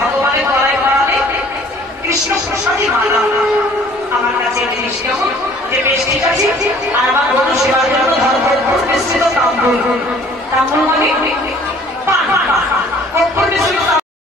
ভগবানের গলায় পড়ালে কৃষ্ণ প্রসাদী মালা। আমার কাছে জিনিস কেমন যে বেশ ঠিক আছে, আর আমার বন্ধু সেবার জন্য ধর্ম